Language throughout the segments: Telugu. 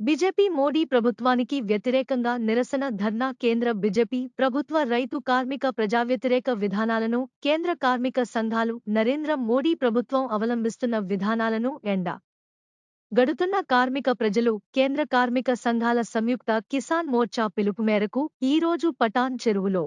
బీజేపీ మోడీ ప్రభుత్వానికి వ్యతిరేకంగా నిరసన ధర్నా కేంద్ర బీజేపీ ప్రభుత్వ రైతు కార్మిక ప్రజావ్యతిరేక విధానాలను కేంద్ర కార్మిక సంఘాలు నరేంద్ర మోడీ ప్రభుత్వం అవలంబిస్తున్న విధానాలను ఎండ గడుతున్న కార్మిక ప్రజలు కేంద్ర కార్మిక సంఘాల సంయుక్త కిసాన్ మోర్చా పిలుపు మేరకు ఈరోజు పటాన్ చెరువులో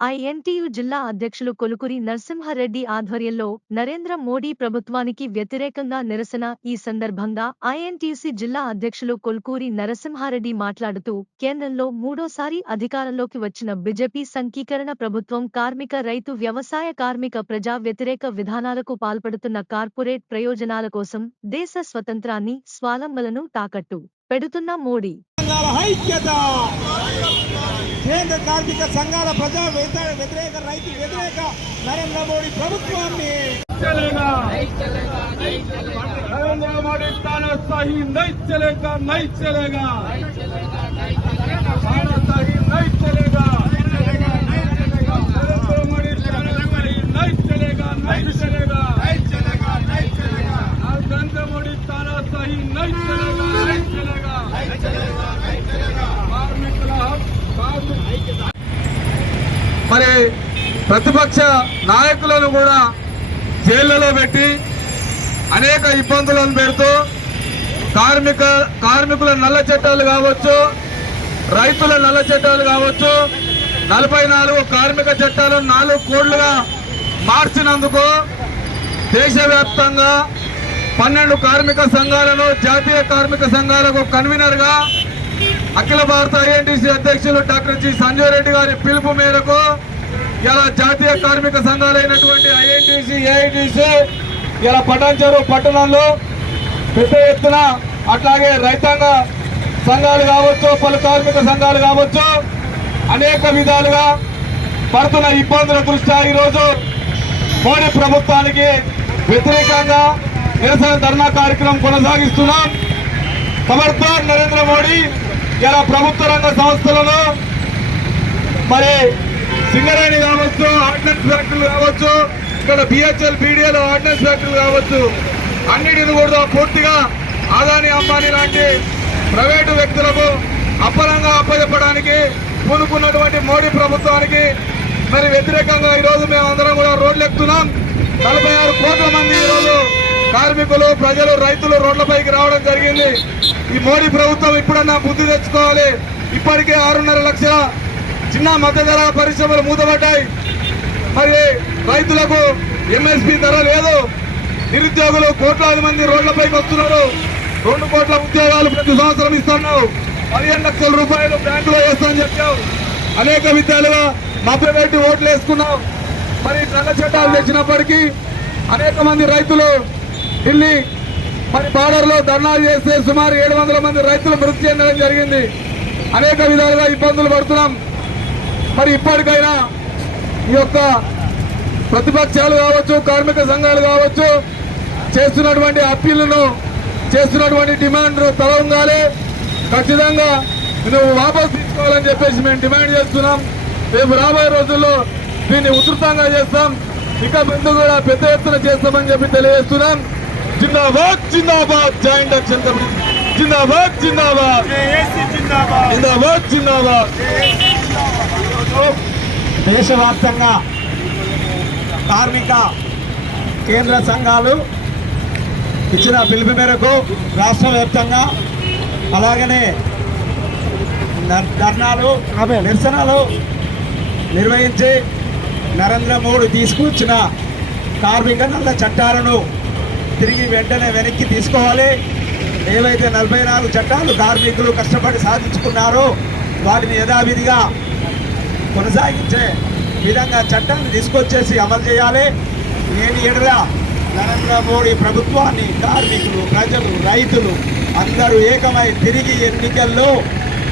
ఐఎన్టీయు జిల్లా అధ్యక్షులు కొలుకురి నరసింహారెడ్డి ఆధ్వర్యంలో నరేంద్ర మోడీ ప్రభుత్వానికి వ్యతిరేకంగా నిరసన ఈ సందర్భంగా ఐఎన్టీసీ జిల్లా అధ్యక్షులు కొలుకూరి నరసింహారెడ్డి మాట్లాడుతూ కేంద్రంలో మూడోసారి అధికారంలోకి వచ్చిన బీజేపీ సంకీకరణ ప్రభుత్వం కార్మిక రైతు వ్యవసాయ కార్మిక ప్రజా వ్యతిరేక విధానాలకు పాల్పడుతున్న కార్పొరేట్ ప్రయోజనాల కోసం దేశ స్వతంత్రాన్ని స్వాలంబలను తాకట్టు. పెడుతున్న మోడీ. కేంద్ర కార్మిక సంఘాల ప్రజా వ్యతిరేక రైతు వ్యతిరేక నరేంద్ర మోడీ ప్రభుత్వాన్ని. నరేంద్ర మోడీ తానా సహి నై చలేగా చలేగా తానా నై చలేగా మరి ప్రతిపక్ష నాయకులను కూడా జైళ్ళలో పెట్టి అనేక ఇబ్బందులను పెడుతూ కార్మిక కార్మికుల నల్ల చట్టాలు కావచ్చు రైతుల నల్ల చట్టాలు కావచ్చు నలభై నాలుగు కార్మిక చట్టాలు నాలుగు కోడ్లుగా మార్చినందుకు దేశవ్యాప్తంగా పన్నెండు కార్మిక సంఘాలను జాతీయ కార్మిక సంఘాలకు కన్వీనర్గా అఖిల భారత ఐఎన్టీసీ అధ్యక్షులు డాక్టర్ జి సంజయ్ రెడ్డి గారి పిలుపు మేరకు ఇలా జాతీయ కార్మిక సంఘాలైనటువంటి ఐఎన్టీసీ ఏఐటీసీ ఇలా పటాన్చెరు పట్టణంలో పెద్ద ఎత్తున అట్లాగే రైతాంగ సంఘాలు కావచ్చు పలు కార్మిక సంఘాలు కావచ్చు అనేక విధాలుగా పడుతున్న ఇబ్బందుల దృష్ట్యా ఈరోజు మోడీ ప్రభుత్వానికి వ్యతిరేకంగా నిరసన ధర్నా కార్యక్రమం కొనసాగిస్తున్నాం. ఖబర్దార్ నరేంద్ర మోడీ ఇలా ప్రభుత్వ రంగ సంస్థలలో మరి సింగరేణి కావచ్చు ఆర్డినెన్స్ ఫ్యాక్టరీలు కావచ్చు ఇక్కడ బిహెచ్ఎల్ బీడీఎల్ ఆర్డినెన్స్ ఫ్యాక్టరీలు కావచ్చు. అన్నిటిని కూడా పూర్తిగా ఆదాని అంబానీ లాంటి ప్రైవేటు వ్యక్తులకు అప్పరంగా అప్పజెప్పడానికి పూనుకున్నటువంటి మోడీ ప్రభుత్వానికి మరి వ్యతిరేకంగా ఈరోజు మేము అందరం కూడా రోడ్లు ఎక్కుతున్నాం. నలభై ఆరు కోట్ల మంది ఈరోజు కార్మికులు ప్రజలు రైతులు రోడ్లపైకి రావడం జరిగింది. ఈ మోడీ ప్రభుత్వం ఇప్పుడన్నా బుద్ధి తెచ్చుకోవాలి? ఇప్పటికే ఆరున్నర లక్షల చిన్న మధ్యధర పరిశ్రమలు మూతపడ్డాయి. మరి రైతులకు ఎంఎస్పి ధర లేదు. నిరుద్యోగులు కోట్లాది మంది రోడ్లపైకి వస్తున్నారు. రెండు కోట్ల ఉద్యోగాలు ప్రతి సంవత్సరం ఇస్తున్నావు. పదిహేను లక్షల రూపాయలు బ్యాంకులో వేస్తామని చెప్పావు. అనేక విధాలుగా మభ్య పెట్టి ఓట్లు వేసుకున్నావు. మరి నల్ల చట్టాలు తెచ్చినప్పటికీ అనేక మంది రైతులు ఢిల్లీ మరి బార్డర్లో ధర్నాలు చేస్తే సుమారు ఏడు వందల మంది రైతులు మృతి చెందడం జరిగింది. అనేక విధాలుగా ఇబ్బందులు పడుతున్నాం. మరి ఇప్పటికైనా ఈ యొక్క ప్రతిపక్షాలు కావచ్చు కార్మిక సంఘాలు కావచ్చు చేస్తున్నటువంటి అప్పీళ్ళను చేస్తున్నటువంటి డిమాండ్ తలవంగాలి. ఖచ్చితంగా నువ్వు వాపసు తీసుకోవాలని చెప్పేసి మేము డిమాండ్ చేస్తున్నాం. రేపు రాబోయే రోజుల్లో దీన్ని ఉధృతంగా చేస్తాం. ఇంకా ముందు కూడా పెద్ద ఎత్తున చేస్తామని చెప్పి తెలియజేస్తున్నాం. జిందాబాద్ జిందాబాద్. జాయింట్ యాక్షన్ కమిటీ జిందాబాద్ జిందాబాద్. జిందాబాద్. జిందాబాద్ దేశవ్యాప్తంగా కార్మిక కేంద్ర సంఘాలు ఇచ్చిన పిలుపు మేరకు రాష్ట్ర వ్యాప్తంగా అలాగనే ధర్నాలు నిరసనలు నిర్వహించి నరేంద్ర మోడీ తీసుకొచ్చిన కార్మిక నల్ల చట్టాలను తిరిగి వెంటనే వెనక్కి తీసుకోవాలి. ఏవైతే నలభై నాలుగు చట్టాలు కార్మికులు కష్టపడి సాధించుకున్నారో వాటిని యథావిధిగా కొనసాగించే విధంగా చట్టాన్ని తీసుకొచ్చేసి అమలు చేయాలి. నేను ఎడల నరేంద్ర మోడీ ప్రభుత్వాన్ని కార్మికులు ప్రజలు రైతులు అందరూ ఏకమై తిరిగి ఎన్నికల్లో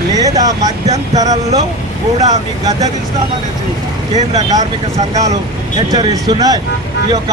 లేదా మధ్యంతరంలో కూడా మీ గద్దగిస్తామనేసి కేంద్ర కార్మిక సంఘాలు హెచ్చరిస్తున్నాయి. ఈ యొక్క